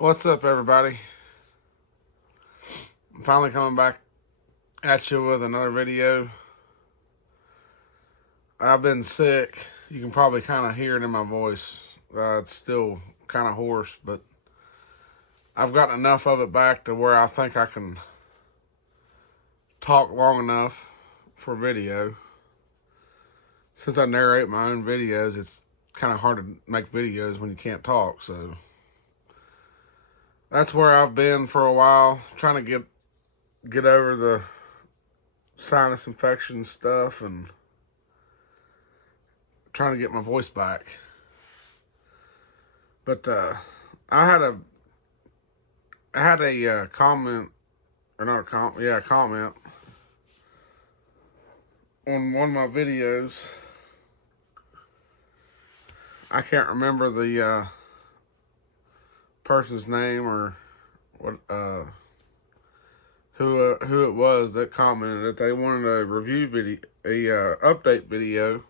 What's up, everybody? I'm finally coming back at you with another video. I've been sick. You can probably kind of hear it in my voice. It's still kind of hoarse, but I've gotten enough of it back to where I think I can talk long enough for video. Since I narrate my own videos, it's kind of hard to make videos when you can't talk, so that's where I've been for a while, trying to get over the sinus infection stuff and trying to get my voice back. But I had a comment, or not a comment, yeah, a comment on one of my videos. I can't remember the person's name or what who it was that commented that they wanted a review video, update video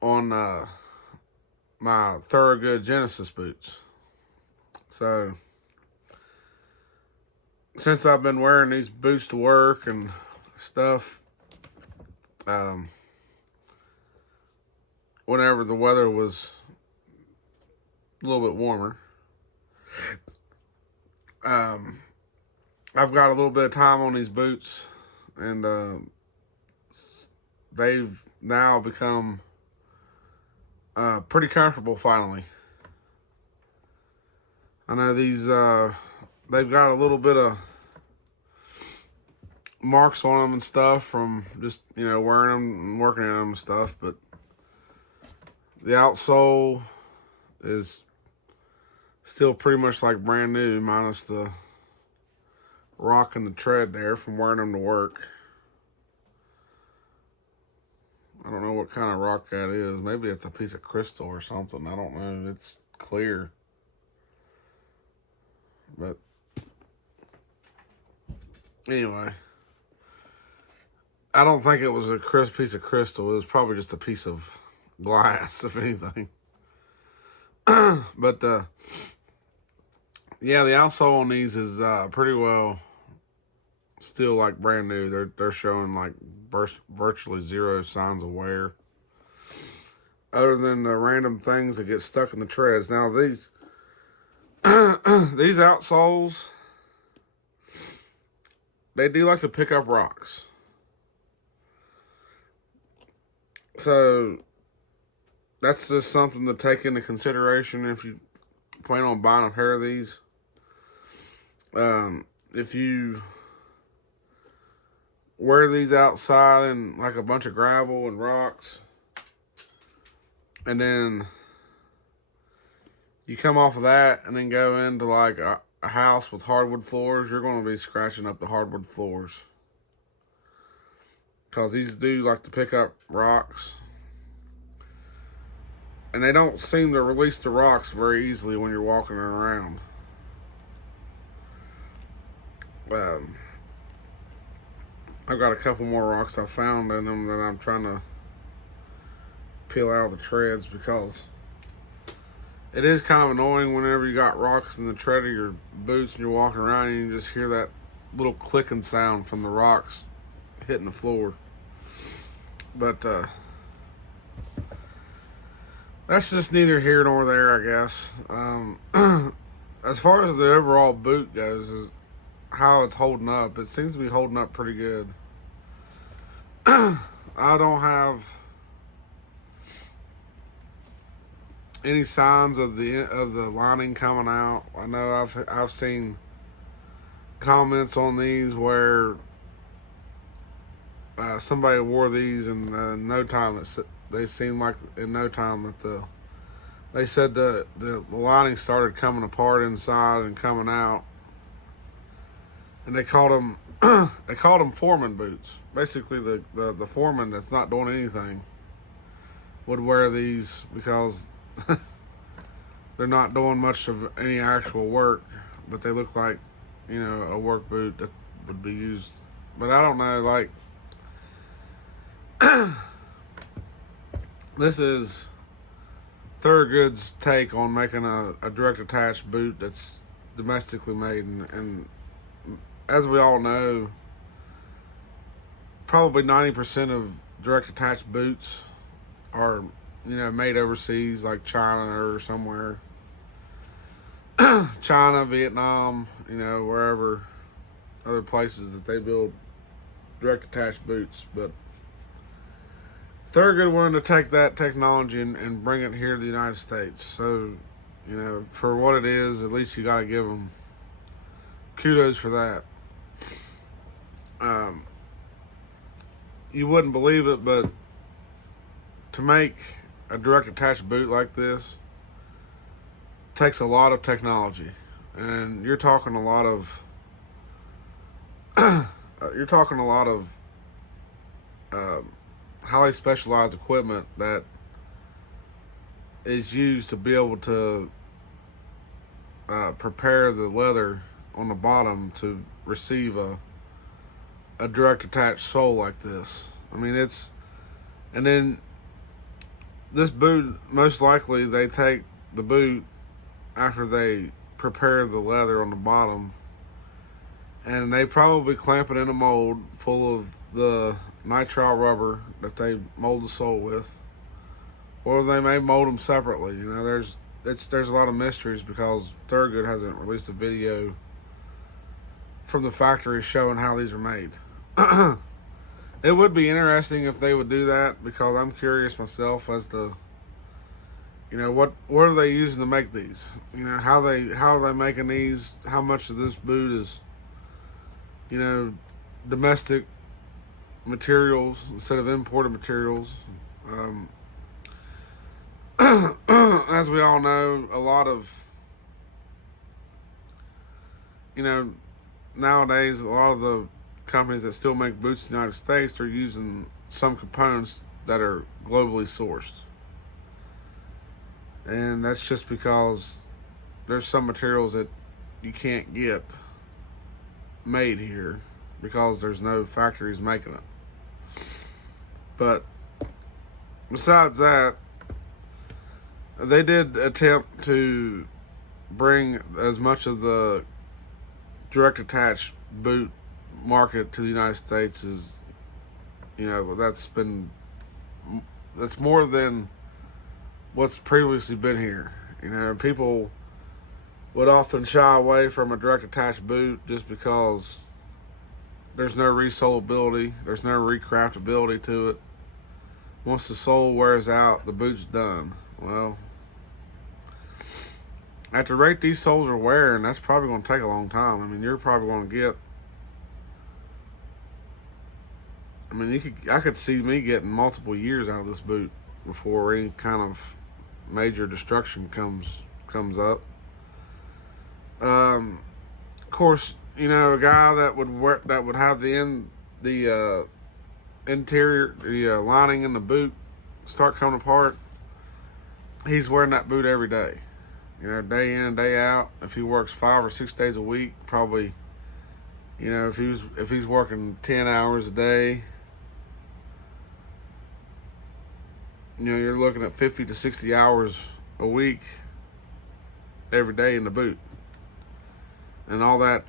on my Thorogood Genesis boots. So since I've been wearing these boots to work and stuff, whenever the weather was a little bit warmer, I've got a little bit of time on these boots, and they've now become pretty comfortable finally. I know these, they've got a little bit of marks on them and stuff from just, wearing them and working in them and stuff, but the outsole is still pretty much like brand new, minus the rock in the tread there from wearing them to work. I don't know what kind of rock that is. Maybe it's a piece of crystal or something. I don't know. It's clear. But anyway, I don't think it was a piece of crystal. It was probably just a piece of glass, if anything. But yeah, the outsole on these is pretty well still like brand new. They're showing like virtually zero signs of wear, other than the random things that get stuck in the treads. Now these these outsoles, they do like to pick up rocks. So that's just something to take into consideration if you plan on buying a pair of these. If you wear these outside in like a bunch of gravel and rocks, and then you come off of that and then go into like a house with hardwood floors, you're going to be scratching up the hardwood floors, because these do like to pick up rocks, and they don't seem to release the rocks very easily when you're walking around. I've got a couple more rocks I found in them that I'm trying to peel out of the treads, because it is kind of annoying whenever you got rocks in the tread of your boots and you're walking around and you just hear that little clicking sound from the rocks hitting the floor. But that's just neither here nor there, I guess. As far as the overall boot goes, is how it's holding up. It seems to be holding up pretty good. I don't have any signs of the lining coming out. I know I've seen comments on these where somebody wore these and in no time they seemed like in no time that they said the lining started coming apart inside and coming out. And they called them foreman boots. Basically, the foreman that's not doing anything would wear these, because they're not doing much of any actual work, but they look like, a work boot that would be used. But I don't know, like, this is Thorogood's take on making a direct attach boot that's domestically made, and as we all know, probably 90% of direct attach boots are, made overseas, like China or somewhere. China, Vietnam, wherever, other places that they build direct attach boots. But Thorogood wanted to take that technology and bring it here to the United States. So, for what it is, at least you got to give them kudos for that. You wouldn't believe it, but to make a direct attach boot like this takes a lot of technology, and you're talking a lot of highly specialized equipment that is used to be able to prepare the leather on the bottom to receive a direct attached sole like this. I mean, and then this boot, most likely they take the boot after they prepare the leather on the bottom, and they probably clamp it in a mold full of the nitrile rubber that they mold the sole with, or they may mold them separately. There's a lot of mysteries because Thorogood hasn't released a video from the factory showing how these are made. It would be interesting if they would do that, because I'm curious myself as to what are they using to make these? How are they making these? How much of this boot is domestic materials instead of imported materials? As we all know, a lot of nowadays, a lot of the companies that still make boots in the United States are using some components that are globally sourced. And that's just because there's some materials that you can't get made here because there's no factories making it. But besides that, they did attempt to bring as much of the direct attach boot market to the United States as, that's more than what's previously been here. People would often shy away from a direct attach boot just because there's no resoleability, there's no recraftability to it. Once the sole wears out, the boot's done. Well, at the rate these soles are wearing, that's probably going to take a long time. I mean, you're probably going to get, I could see me getting multiple years out of this boot before any kind of major destruction comes up. Of course, a guy that would have the interior, the lining in the boot start coming apart, he's wearing that boot every day. Day in and day out. If he works 5 or 6 days a week, probably, if he's working 10 hours a day, you're looking at 50 to 60 hours a week every day in the boot. And all that,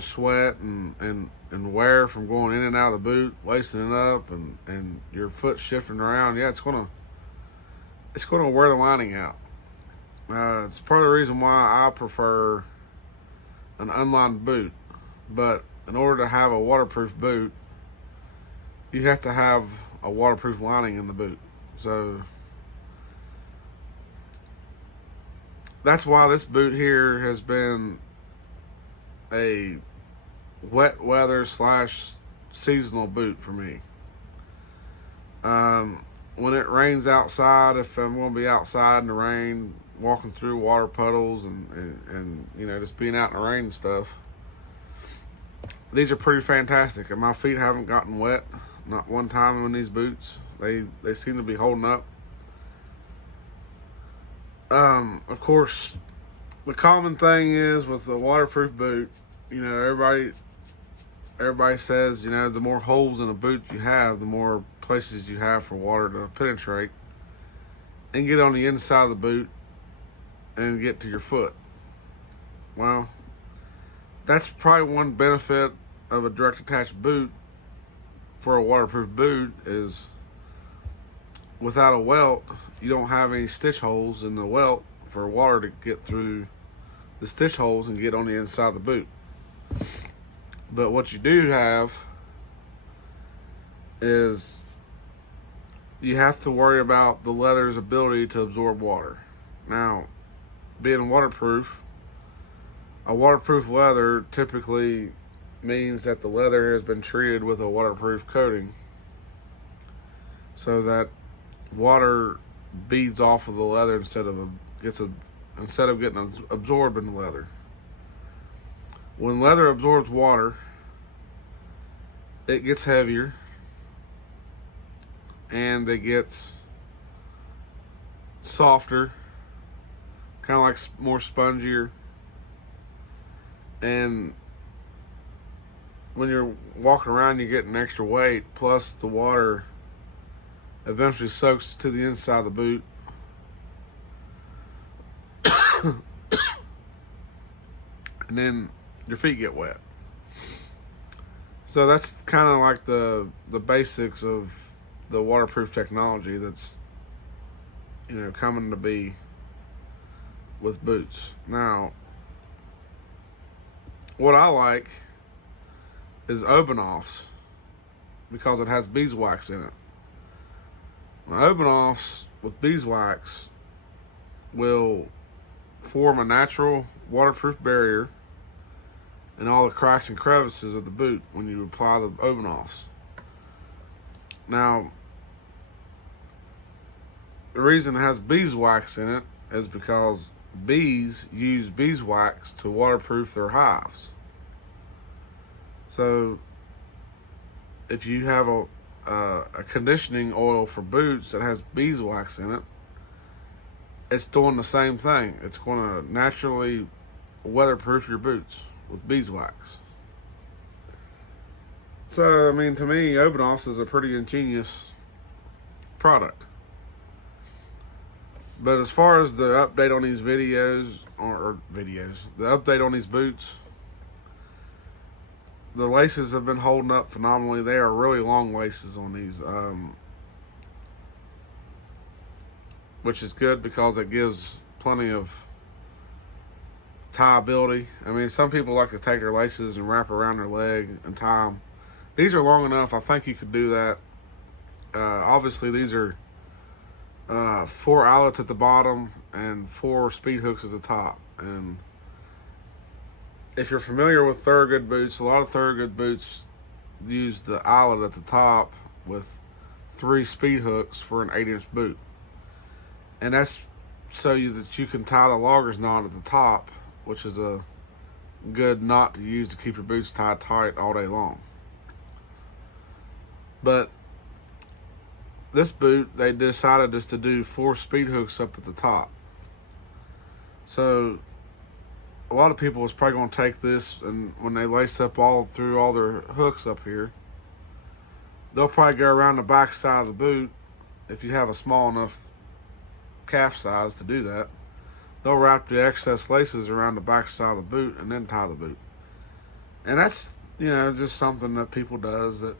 sweat and wear from going in and out of the boot, lacing it up, and your foot shifting around, it's gonna wear the lining out. It's part of the reason why I prefer an unlined boot. But in order to have a waterproof boot, you have to have a waterproof lining in the boot. So that's why this boot here has been a wet weather / seasonal boot for me. When it rains outside, if I'm going to be outside in the rain, walking through water puddles and just being out in the rain and stuff, these are pretty fantastic. And my feet haven't gotten wet, not one time in these boots. They seem to be holding up. Of course, the common thing is with the waterproof boot, everybody says, the more holes in a boot you have, the more places you have for water to penetrate. and get on the inside of the boot and get to your foot. Well, that's probably one benefit of a direct attached boot for a waterproof boot is without a welt, you don't have any stitch holes in the welt for water to get through the stitch holes and get on the inside of the boot. But what you do have is you have to worry about the leather's ability to absorb water. Now, being waterproof, a waterproof leather typically means that the leather has been treated with a waterproof coating so that water beads off of the leather instead of getting absorbed in the leather. When leather absorbs water, it gets heavier and it gets softer, kind of like more spongier. And when you're walking around, you're getting extra weight, plus the water eventually soaks to the inside of the boot. And then your feet get wet. So that's kind of like the basics of the waterproof technology that's, coming to be with boots. Now, what I like is open-offs because it has beeswax in it. Now, open-offs with beeswax will form a natural waterproof barrier in all the cracks and crevices of the boot when you apply the open-offs. Now, the reason it has beeswax in it is because bees use beeswax to waterproof their hives. So, if you have a conditioning oil for boots that has beeswax in it, it's doing the same thing. It's going to naturally weatherproof your boots with beeswax. So, I mean, to me, open-offs is a pretty ingenious product. But as far as the update on these the update on these boots, the laces have been holding up phenomenally. They are really long laces on these, which is good because it gives plenty of tie ability. I mean, some people like to take their laces and wrap around their leg and tie them. These are long enough. I think you could do that. Obviously, these are 4 eyelets at the bottom and 4 speed hooks at the top. And if you're familiar with Thorogood boots, a lot of Thorogood boots use the eyelet at the top with 3 speed hooks for an 8-inch boot. And that's so that you can tie the logger's knot at the top, which is a good knot to use to keep your boots tied tight all day long. But this boot, they decided just to do 4 speed hooks up at the top. So a lot of people was probably going to take this, and when they lace up all through all their hooks up here, they'll probably go around the back side of the boot. If you have a small enough calf size to do that, they'll wrap the excess laces around the back side of the boot and then tie the boot. And that's, just something that people does that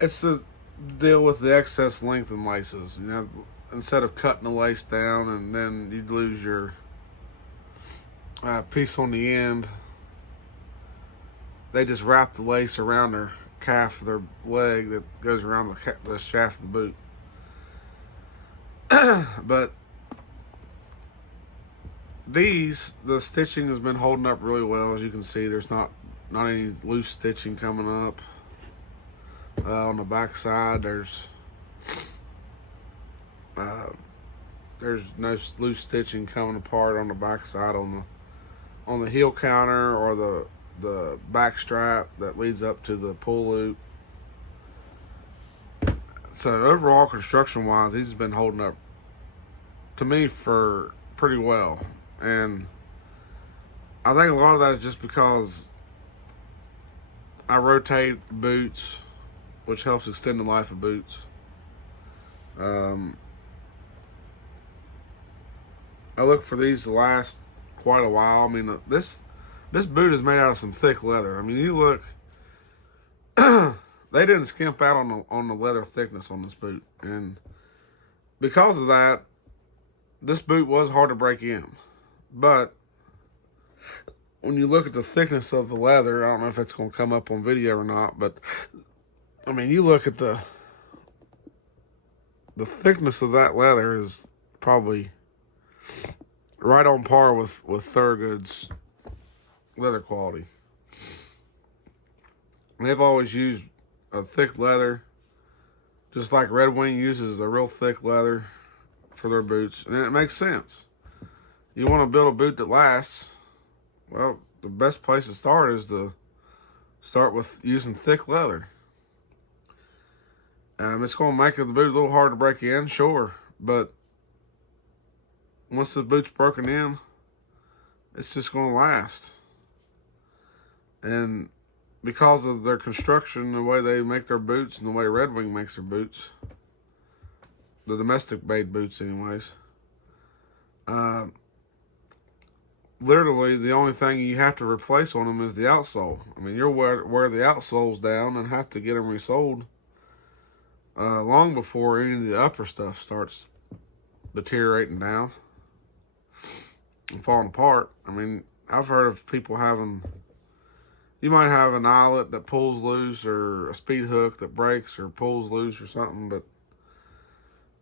it's to deal with the excess length in laces. Instead of cutting the lace down and then you'd lose your piece on the end, they just wrap the lace around their calf of their leg that goes around the shaft of the boot. But the stitching has been holding up really well. As you can see, there's not any loose stitching coming up. On the back side, there's no loose stitching coming apart on the back side on the heel counter or the back strap that leads up to the pull loop. So overall, construction wise, these have been holding up to me for pretty well. And I think a lot of that is just because I rotate boots, which helps extend the life of boots. I look for these to last quite a while. I mean, this boot is made out of some thick leather. I mean, you look, they didn't skimp out on the leather thickness on this boot, and because of that, this boot was hard to break in. But when you look at the thickness of the leather, I don't know if it's going to come up on video or not, but I mean, you look at the thickness of that leather is probably right on par with Thorogood's leather quality. They've always used a thick leather, just like Redwing uses a real thick leather for their boots, and it makes sense. You want to build a boot that lasts, well, the best place to start is to start with using thick leather. It's going to make the boot a little hard to break in, sure, but once the boot's broken in, it's just going to last. And because of their construction, the way they make their boots, and the way Redwing makes their boots, the domestic made boots anyways, literally the only thing you have to replace on them is the outsole. I mean, you'll wear the outsoles down and have to get them resoled long before any of the upper stuff starts deteriorating down and falling apart. I mean, I've heard of people having, you might have an eyelet that pulls loose, or a speed hook that breaks or pulls loose or something, but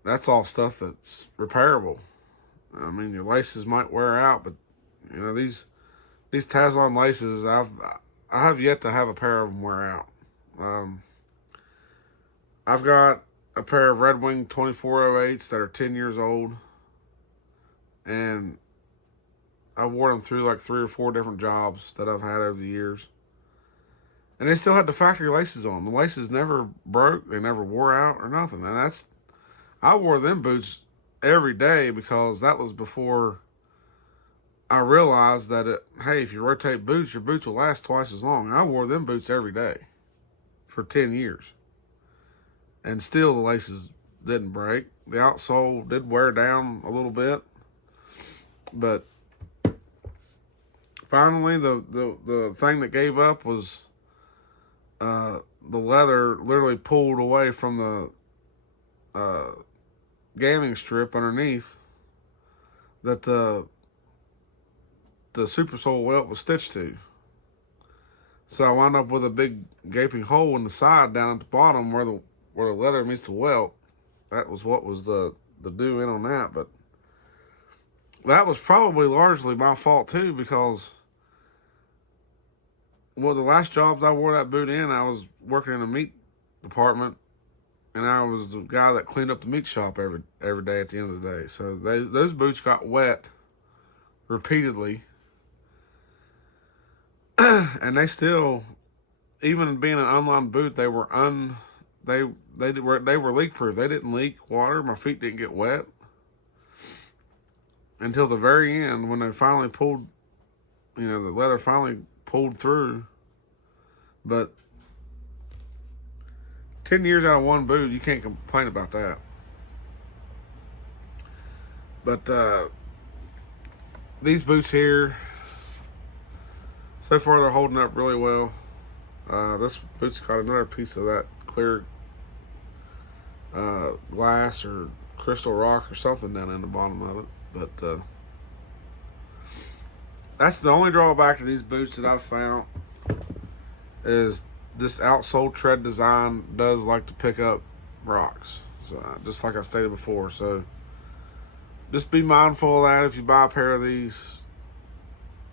that's all stuff that's repairable. I mean, your laces might wear out, but you know, these Tazlon laces, I have yet to have a pair of them wear out. I've got a pair of Redwing 2408s that are 10 years old, and I've worn them through like 3 or 4 different jobs that I've had over the years. And they still had the factory laces on. The laces never broke, they never wore out or nothing. And I wore them boots every day because that was before I realized that, hey, if you rotate boots, your boots will last twice as long. And I wore them boots every day for 10 years. And still the laces didn't break. The outsole did wear down a little bit. But finally, the thing that gave up was the leather literally pulled away from the gamming strip underneath that the Supersole welt was stitched to. So I wound up with a big gaping hole in the side down at the bottom where the leather meets the welt. That was what was the do-in on that. But that was probably largely my fault too, because one of the last jobs I wore that boot in, I was working in a meat department, and I was the guy that cleaned up the meat shop every day at the end of the day. So those boots got wet repeatedly. And they still, even being an unlined boot, they were leak proof. They didn't leak water. My feet didn't get wet until the very end, when they finally pulled, the leather finally pulled through. But 10 years out of one boot, you can't complain about that. But these boots here, so far they're holding up really well. This boot's got another piece of that clear glass or crystal rock or something down in the bottom of it. But that's the only drawback to these boots that I've found, is this outsole tread design does like to pick up rocks. So just like I stated before. So just be mindful of that. If you buy a pair of these,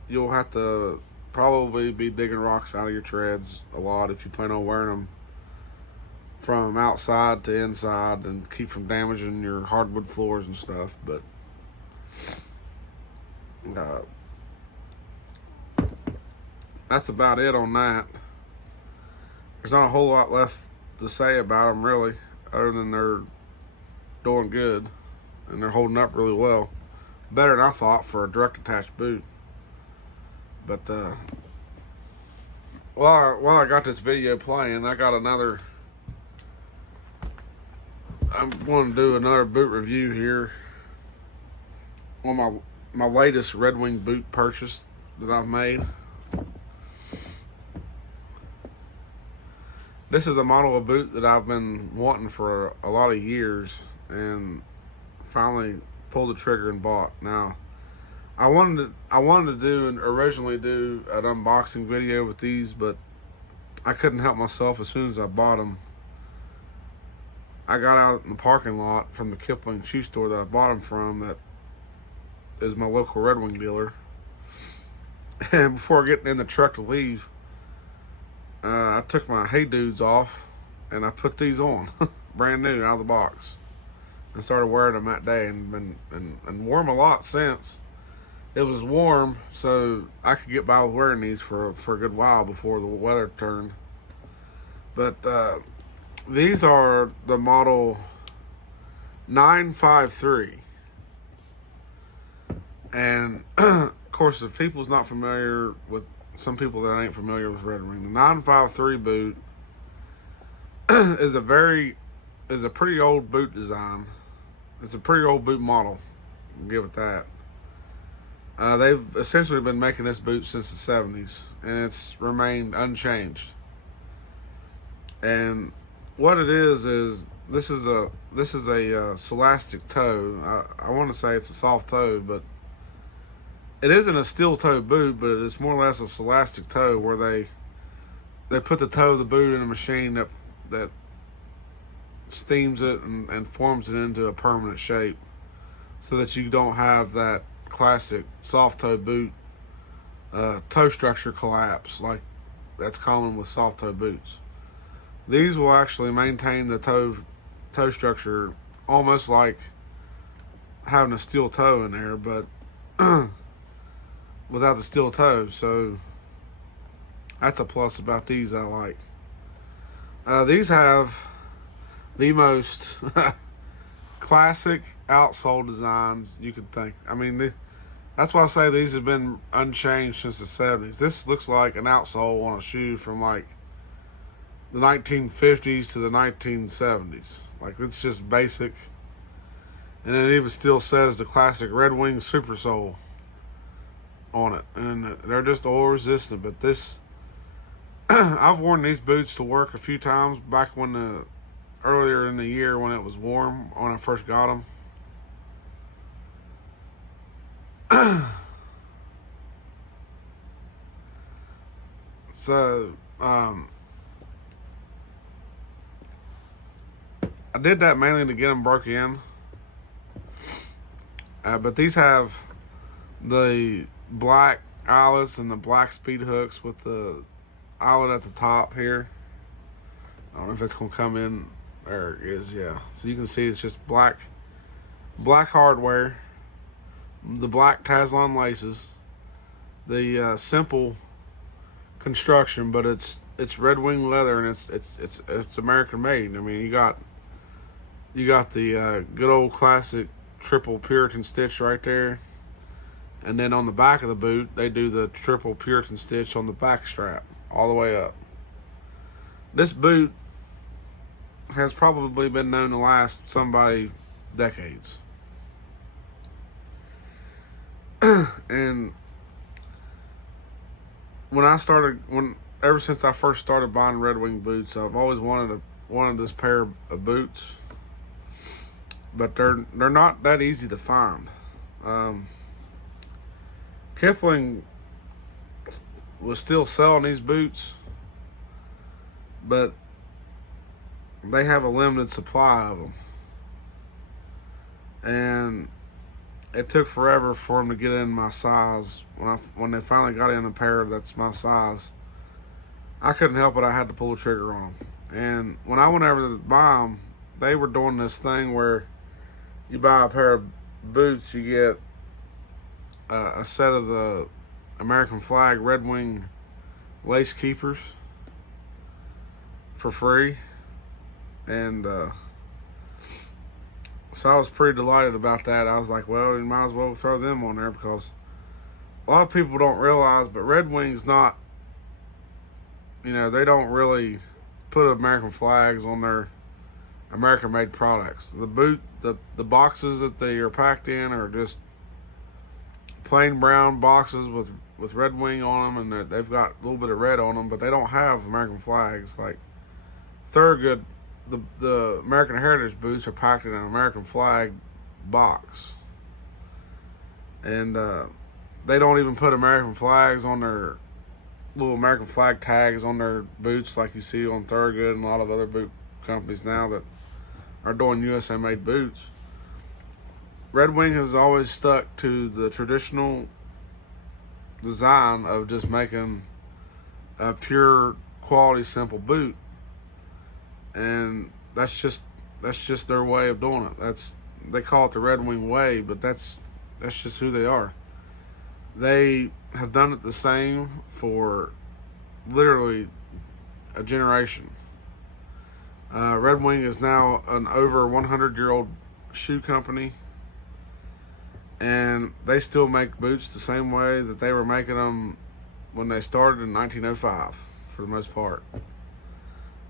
you'll have to probably be digging rocks out of your treads a lot if you plan on wearing them from outside to inside, and keep from damaging your hardwood floors and stuff. But that's about it on that. There's not a whole lot left to say about them, really, other than they're doing good and they're holding up really well. Better than I thought for a direct attached boot. But while I got this video playing, I got another I'm going to do another boot review here on my latest Redwing boot purchase that I've made. This is a model of boot that I've been wanting for a lot of years, and finally pulled the trigger and bought. Now, I wanted to do and originally do an unboxing video with these, but I couldn't help myself. As soon as I bought them, I got out in the parking lot from the Kipling shoe store that I bought them from, that is my local Redwing dealer. And before getting in the truck to leave, I took my Hey Dudes off and I put these on, brand new out of the box, and started wearing them that day, and wore them a lot since. It was warm, so I could get by with wearing these for a good while before the weather turned. But these are the model 953. And of course, if people's not familiar with, some people that ain't familiar with Redwing, the 953 boot is a pretty old boot design. It's a pretty old boot model, I'll give it that. They've essentially been making this boot since the 70s, and it's remained unchanged. And what it is this is a Scholastic toe. I want to say it's a soft toe, but it isn't a steel toe boot, but it's more or less a Scholastic toe, where they put the toe of the boot in a machine that steams it and forms it into a permanent shape, so that you don't have that classic soft toe boot toe structure collapse like that's common with soft toe boots. These will actually maintain the toe structure almost like having a steel toe in there, but without the steel toe. So that's a plus about these I like. These have the most classic outsole designs you could think. I mean, that's why I say these have been unchanged since the 70s. This looks like an outsole on a shoe from like the 1950s to the 1970s. Like, it's just basic. And it even still says the Classic Redwing Supersole on it. And they're just oil resistant. But this, I've worn these boots to work a few times back earlier in the year when it was warm, when I first got them. So, I did that mainly to get them broke in. But these have the black eyelets and the black speed hooks with the eyelet at the top here. I don't know if it's going to come in. There it is, yeah. So you can see it's just black hardware, the black Taslon laces, the simple construction, but it's Redwing leather, and it's American made. I mean, you got the good old classic triple Puritan stitch right there, and then on the back of the boot they do the triple Puritan stitch on the back strap all the way up. This boot has probably been known to last somebody decades. And ever since I first started buying Redwing boots, I've always wanted this pair of boots, but they're not that easy to find. Kipling was still selling these boots, but they have a limited supply of them, and it took forever for them to get in my size. When they finally got in a pair that's my size, I couldn't help it. I had to pull the trigger on them. And when I went over to buy them, they were doing this thing where you buy a pair of boots, you get a set of the American flag Redwing lace keepers for free. And so I was pretty delighted about that. I was like, well, you might as well throw them on there, because a lot of people don't realize, but Redwing's not, they don't really put American flags on their American-made products. The boxes that they are packed in are just plain brown boxes with Redwing on them, and they've got a little bit of red on them, but they don't have American flags. Like Thorogood, the American Heritage boots are packed in an American flag box, and they don't even put American flags on their little American flag tags on their boots like you see on Thorogood and a lot of other boot companies now that are doing USA made boots. Redwing has always stuck to the traditional design of just making a pure quality simple boot, and that's just their way of doing it. They call it the Redwing way, but that's just who they are. They have done it the same for literally a generation. Redwing is now an over 100-year-old shoe company, and they still make boots the same way that they were making them when they started in 1905, for the most part.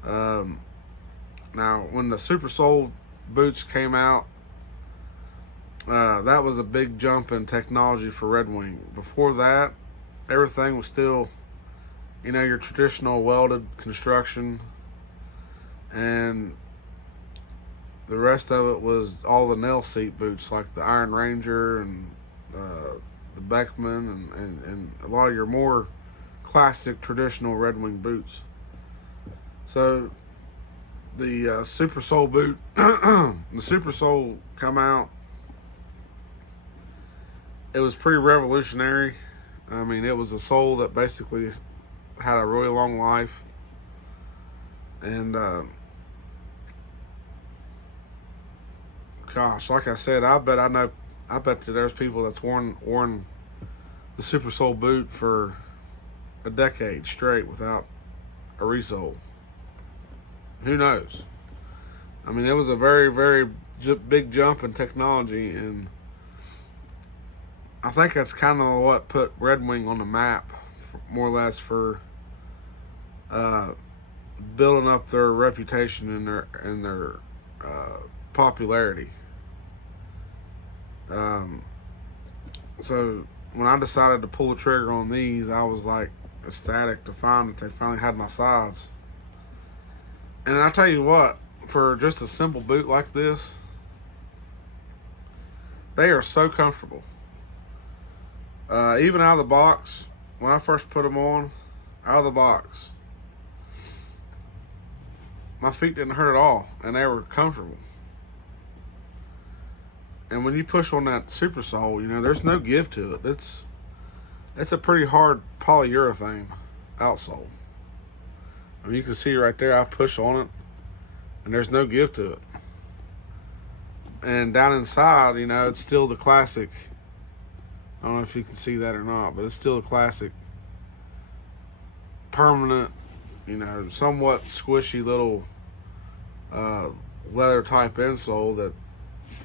Now, when the Supersole boots came out, that was a big jump in technology for Redwing. Before that, everything was still, your traditional welded construction, and the rest of it was all the nail seat boots like the Iron Ranger and the Beckman and a lot of your more classic traditional Redwing boots. So the Supersole boot, the Supersole come out. It was pretty revolutionary. I mean, it was a sole that basically had a really long life, and gosh, like I said, I bet that there's people that's worn the Supersole boot for a decade straight without a resole. Who knows? I mean, it was a very, very big jump in technology, and I think that's kind of what put Redwing on the map, more or less, for building up their reputation and their popularity. So when I decided to pull the trigger on these, I was like ecstatic to find that they finally had my size. And I tell you what, for just a simple boot like this, they are so comfortable. Even out of the box, when I first put them on, out of the box, my feet didn't hurt at all, and they were comfortable. And when you push on that Supersole, there's no give to it. It's a pretty hard polyurethane outsole. I mean, you can see right there, I push on it, and there's no give to it. And down inside, it's still the classic. I don't know if you can see that or not, but it's still a classic, permanent, somewhat squishy little leather type insole that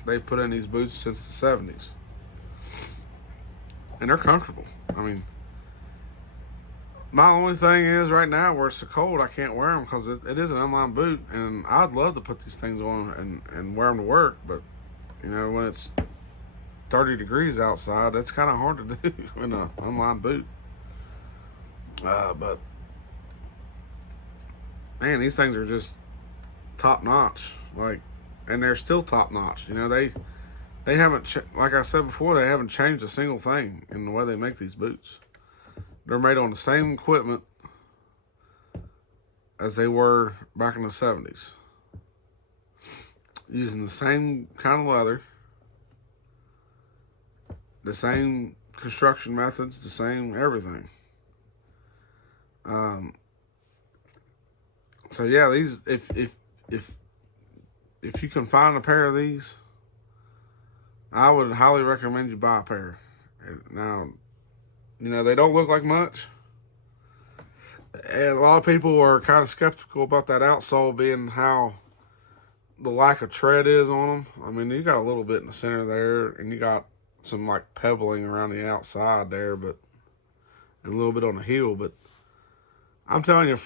they put in these boots since the 70s. And they're comfortable. I mean, my only thing is right now where it's so cold, I can't wear them because it is an inline boot, and I'd love to put these things on and wear them to work, but when it's 30 degrees outside, that's kind of hard to do in an inline boot. But man, these things are just top notch. And they're still top notch. They haven't, like I said before, they haven't changed a single thing in the way they make these boots. They're made on the same equipment as they were back in the 70s. Using the same kind of leather, the same construction methods, the same everything. So yeah, these, if you can find a pair of these, I would highly recommend you buy a pair. Now, they don't look like much, and a lot of people are kind of skeptical about that outsole being how the lack of tread is on them. I mean, you got a little bit in the center there, and you got some pebbling around the outside there, and a little bit on the heel. But I'm telling you,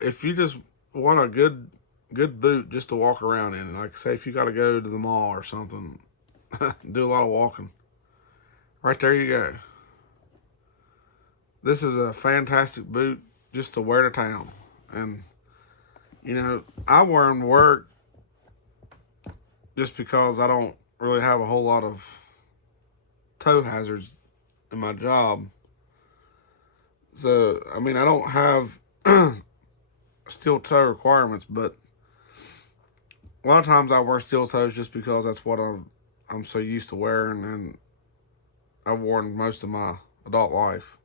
if you just want a good good boot just to walk around in. Like say if you got to go to the mall or something, do a lot of walking. Right there you go. This is a fantastic boot just to wear to town. And, I wear them to work just because I don't really have a whole lot of toe hazards in my job. So, I don't have steel toe requirements, but a lot of times I wear steel toes just because that's what I'm so used to wearing, and I've worn most of my adult life.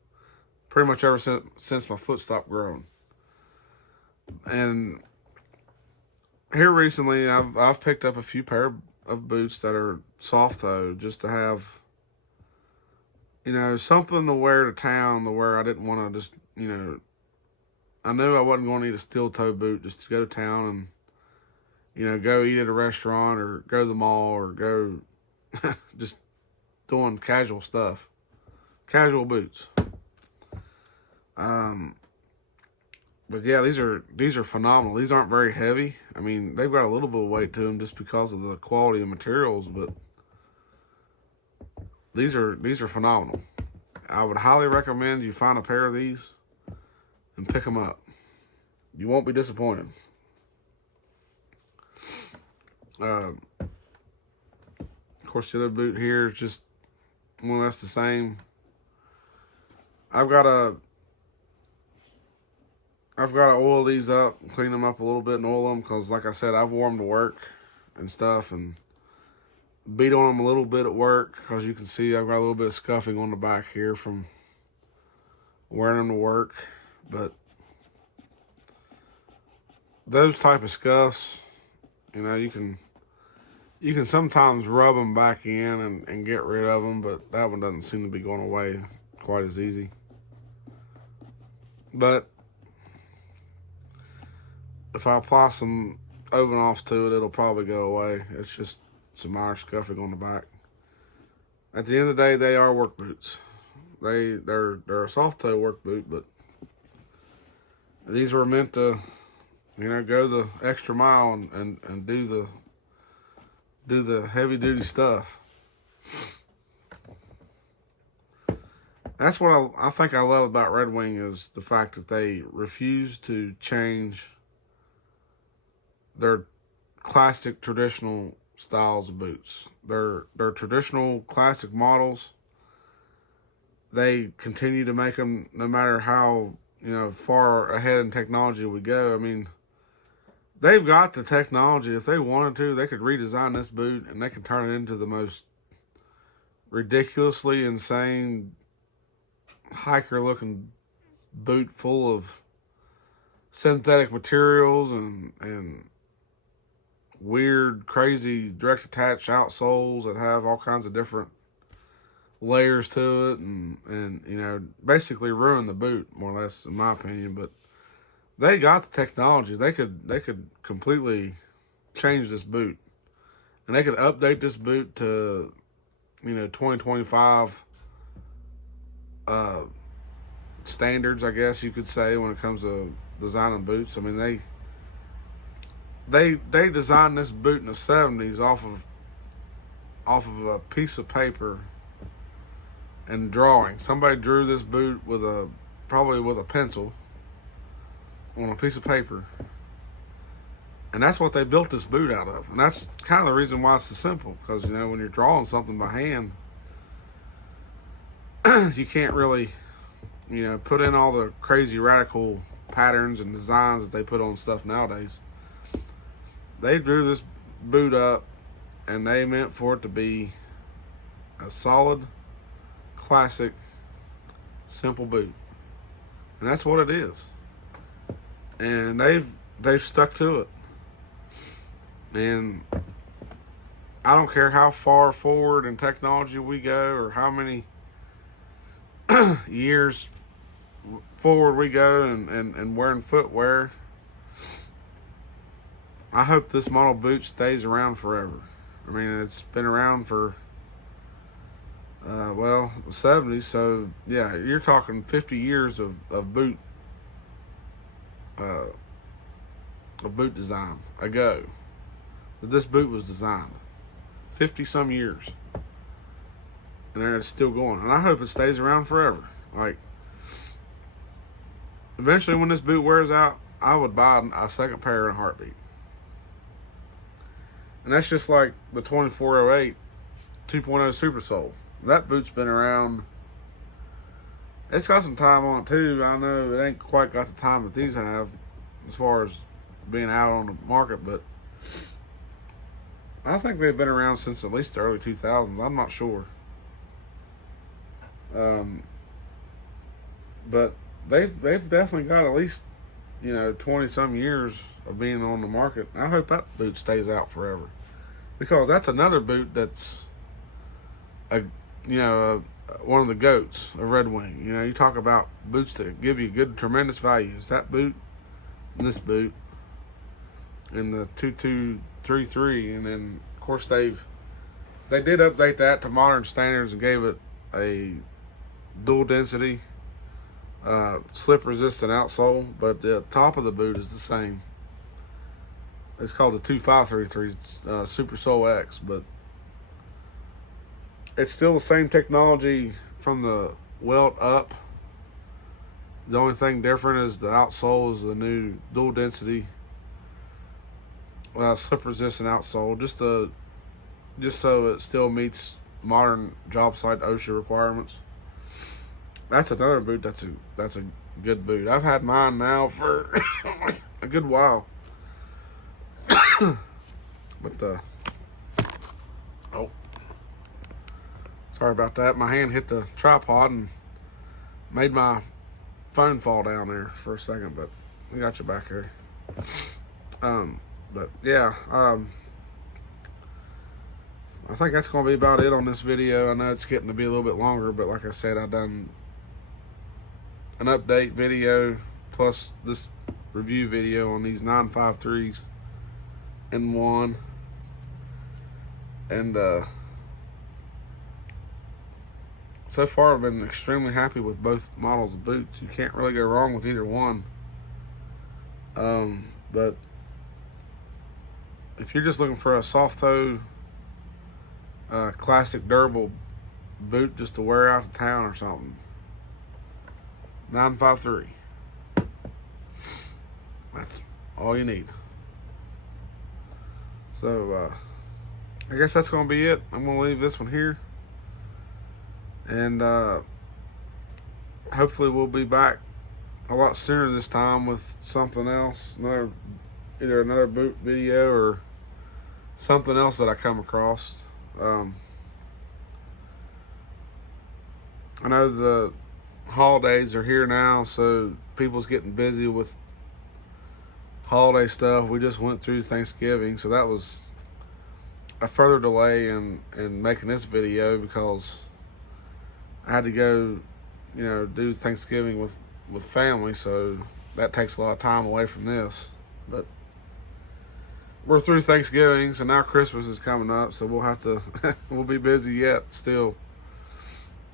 Pretty much ever since my foot stopped growing. And here recently, I've picked up a few pair of boots that are soft toe just to have, something to wear to town, to where I didn't want to just, I knew I wasn't going to need a steel toe boot just to go to town and, go eat at a restaurant or go to the mall or go just doing casual stuff, casual boots. But yeah, these are phenomenal. These aren't very heavy. They've got a little bit of weight to them just because of the quality of materials, but these are phenomenal. I would highly recommend you find a pair of these and pick them up. You won't be disappointed. Of course, the other boot here is just more or less the same. I've got to oil these up, clean them up a little bit and oil them because, like I said, I've worn them to work and stuff and beat on them a little bit at work because you can see I've got a little bit of scuffing on the back here from wearing them to work. But those type of scuffs, you can sometimes rub them back in and get rid of them, but that one doesn't seem to be going away quite as easy. But if I apply some oven-offs to it, it'll probably go away. It's just some minor scuffing on the back. At the end of the day, they are work boots. They're a soft toe work boot, but these were meant to, go the extra mile and do the heavy duty stuff. That's what I think I love about Redwing is the fact that they refuse to change their classic traditional styles of boots. Their traditional classic models, they continue to make them no matter how far ahead in technology we go. They've got the technology. If they wanted to, they could redesign this boot and they could turn it into the most ridiculously insane hiker looking boot full of synthetic materials and weird, crazy, direct attach outsoles that have all kinds of different layers to it, and basically ruin the boot more or less, in my opinion. But they got the technology. They could completely change this boot, and they could update this boot to 2025 standards, I guess you could say, when it comes to designing boots. They designed this boot in the 70s off of a piece of paper and drawing. Somebody drew this boot probably with a pencil on a piece of paper, and that's what they built this boot out of. And that's kind of the reason why it's so simple, because when you're drawing something by hand, you can't really put in all the crazy radical patterns and designs that they put on stuff nowadays. They drew this boot up and they meant for it to be a solid, classic, simple boot. And that's what it is. And they've stuck to it. And I don't care how far forward in technology we go or how many years forward we go and wearing footwear. I hope this model boot stays around forever. It's been around for, the 70s. So, yeah, you're talking 50 years of boot of boot design ago that this boot was designed. 50 some years. And it's still going. And I hope it stays around forever. Like, eventually when this boot wears out, I would buy a second pair in a heartbeat. And that's just like the 2408 2.0 Supersole. That boot's been around. It's got some time on it too. I know it ain't quite got the time that these have as far as being out on the market, but I think they've been around since at least the early 2000s. I'm not sure. But they've definitely got at least, 20 some years of being on the market. I hope that boot stays out forever, because that's another boot that's one of the goats of Redwing. You talk about boots that give you good, tremendous values. That boot, and this boot, and the 2233, and then of course they did update that to modern standards and gave it a dual density, slip resistant outsole, but the top of the boot is the same. It's called the 2533 Supersole X, but it's still the same technology from the welt up. The only thing different is the outsole is the new dual density, slip resistant outsole, just so it still meets modern job site OSHA requirements. That's another boot. That's a good boot. I've had mine now for a good while. But sorry about that. My hand hit the tripod and made my phone fall down there for a second, but we got you back here. But yeah, I think that's going to be about it on this video. I know it's getting to be a little bit longer, but like I said, I've done an update video plus this review video on these 953s in one. And so far I've been extremely happy with both models of boots. You can't really go wrong with either one. But if you're just looking for a soft toe, classic durable boot just to wear out to town or something, 953. That's all you need. So I guess that's going to be it. I'm going to leave this one here. And hopefully we'll be back a lot sooner this time with something else. Either another boot video or something else that I come across. I know the holidays are here now, so people's getting busy with holiday stuff. We just went through Thanksgiving, so that was a further delay in making this video, because I had to go, do Thanksgiving with family, so that takes a lot of time away from this. But we're through Thanksgiving, so now Christmas is coming up, so we'll have to we'll be busy yet still,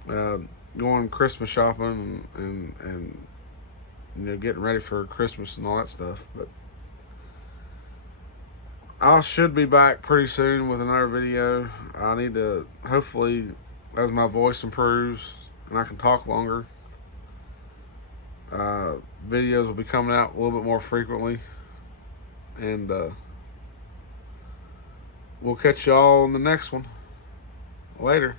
going Christmas shopping and getting ready for Christmas and all that stuff. But I should be back pretty soon with another video. I need to, hopefully, as my voice improves and I can talk longer, videos will be coming out a little bit more frequently. And we'll catch y'all in the next one. Later.